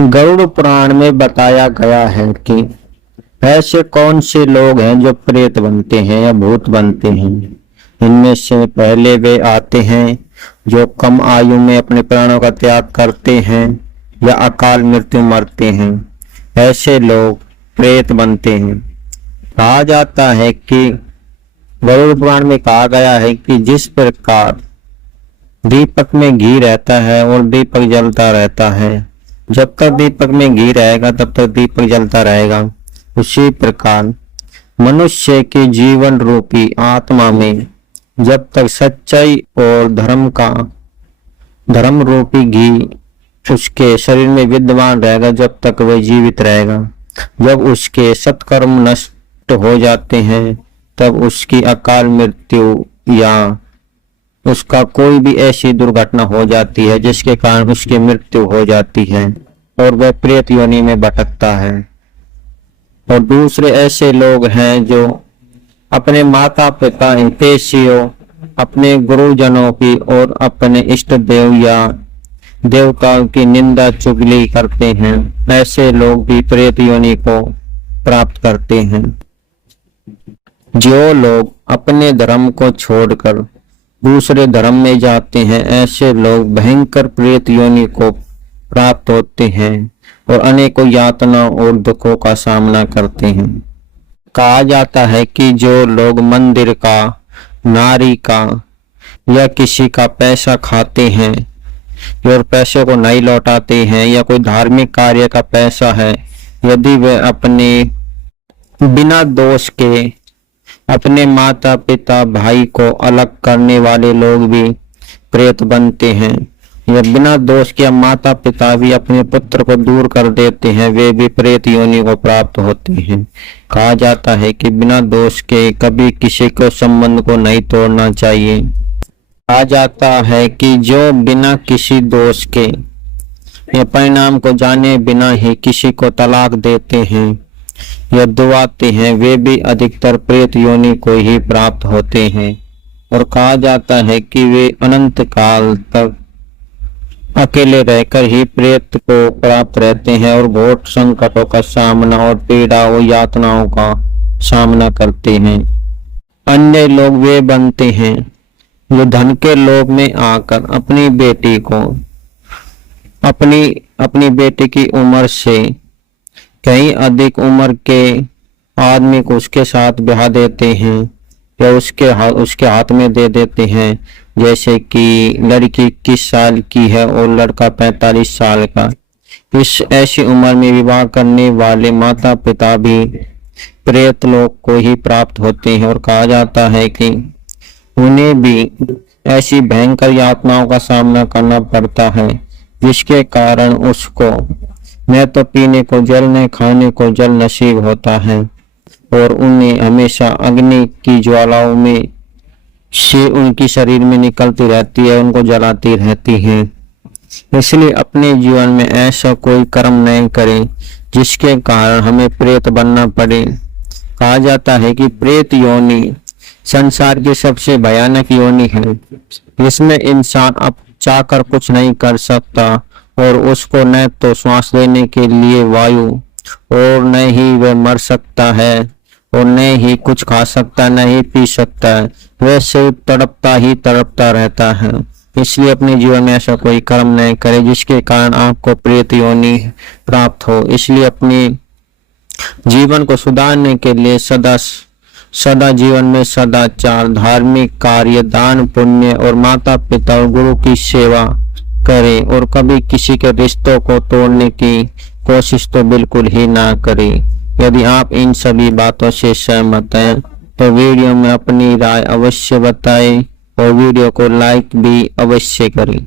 गरुड़ पुराण में बताया गया है कि ऐसे कौन से लोग हैं जो प्रेत बनते हैं या भूत बनते हैं। इनमें से पहले वे आते हैं जो कम आयु में अपने प्राणों का त्याग करते हैं या अकाल मृत्यु मरते हैं। ऐसे लोग प्रेत बनते हैं। कहा जाता है कि गरुड़ पुराण में कहा गया है कि जिस प्रकार दीपक में घी रहता है और दीपक जलता रहता है, जब तक दीपक में घी रहेगा तब तक दीपक जलता रहेगा, उसी प्रकार मनुष्य के जीवन रूपी आत्मा में जब तक सच्चाई और धर्म रूपी घी उसके शरीर में विद्यमान रहेगा, जब तक वह जीवित रहेगा। जब उसके सत्कर्म नष्ट हो जाते हैं तब उसकी अकाल मृत्यु या उसका कोई भी ऐसी दुर्घटना हो जाती है जिसके कारण उसकी मृत्यु हो जाती है और वह प्रेत योनि में भटकता है। और दूसरे ऐसे लोग हैं जो अपने माता पिता हितैषियों, अपने गुरुजनों की और अपने इष्ट देव या देवताओं की निंदा चुगली करते हैं। ऐसे लोग भी प्रेत योनि को प्राप्त करते हैं। जो लोग अपने धर्म को छोड़कर दूसरे धर्म में जाते हैं, ऐसे लोग भयंकर प्रेत योनि को प्राप्त होते हैं और अनेकों यातनाओं और दुखों का सामना करते हैं। कहा जाता है कि जो लोग मंदिर का, नारी का या किसी का पैसा खाते हैं और पैसे को नहीं लौटाते हैं, या कोई धार्मिक कार्य का पैसा है, यदि वे अपने बिना दोष के अपने माता पिता भाई को अलग करने वाले लोग भी प्रेत बनते हैं, या बिना दोष के माता पिता भी अपने पुत्र को दूर कर देते हैं, वे भी प्रेत योनि को प्राप्त होते हैं। कहा जाता है कि बिना दोष के कभी किसी को संबंध को नहीं तोड़ना चाहिए। कहा जाता है कि जो बिना किसी दोष के या परिणाम को जाने बिना ही किसी को तलाक देते हैं या दुआते हैं, वे भी अधिकतर प्रेत योनि को ही प्राप्त होते हैं। और कहा जाता है कि वे अनंत काल तक अकेले रहकर ही प्रेत को प्राप्त रहते हैं और घोर संकटों का सामना और पीड़ा और यातनाओं का सामना करते हैं। अन्य लोग वे बनते हैं जो धन के लोभ में आकर अपनी बेटी को अपनी बेटी की उम्र से कहीं अधिक उम्र के आदमी को उसके साथ ब्याह देते हैं या उसके हाथ में दे देते हैं। जैसे कि लड़की 21 साल की है और लड़का 45 साल का। इस ऐसी उम्र में विवाह करने वाले माता पिता भी प्रेत लोक को ही प्राप्त होते हैं। और कहा जाता है कि उन्हें भी ऐसी भयंकर यातनाओं का सामना करना पड़ता है जिसके कारण उसको न तो पीने को जल न खाने को जल नसीब होता है, और उन्हें हमेशा अग्नि की ज्वालाओं में से उनकी शरीर में निकलती रहती है, उनको जलाती रहती है। इसलिए अपने जीवन में ऐसा कोई कर्म नहीं करें जिसके कारण हमें प्रेत बनना पड़े। कहा जाता है कि प्रेत योनि संसार की सबसे भयानक योनि है। इसमें इंसान अब चाहकर कुछ नहीं कर सकता और उसको न तो श्वास लेने के लिए वायु और न ही वह मर सकता है और न ही कुछ खा सकता, न ही पी सकता है। वह सिर्फ तड़पता ही तड़पता रहता है। इसलिए अपने जीवन में ऐसा कोई कर्म नहीं करे जिसके कारण आपको प्रेत योनि प्राप्त हो। इसलिए अपने जीवन को सुधारने के लिए सदा जीवन में सदाचार, धार्मिक कार्य, दान पुण्य और माता पिता और गुरु की सेवा करें, और कभी किसी के रिश्तों को तोड़ने की कोशिश तो बिल्कुल ही ना करें। यदि आप इन सभी बातों से सहमत हैं तो वीडियो में अपनी राय अवश्य बताएं और वीडियो को लाइक भी अवश्य करें।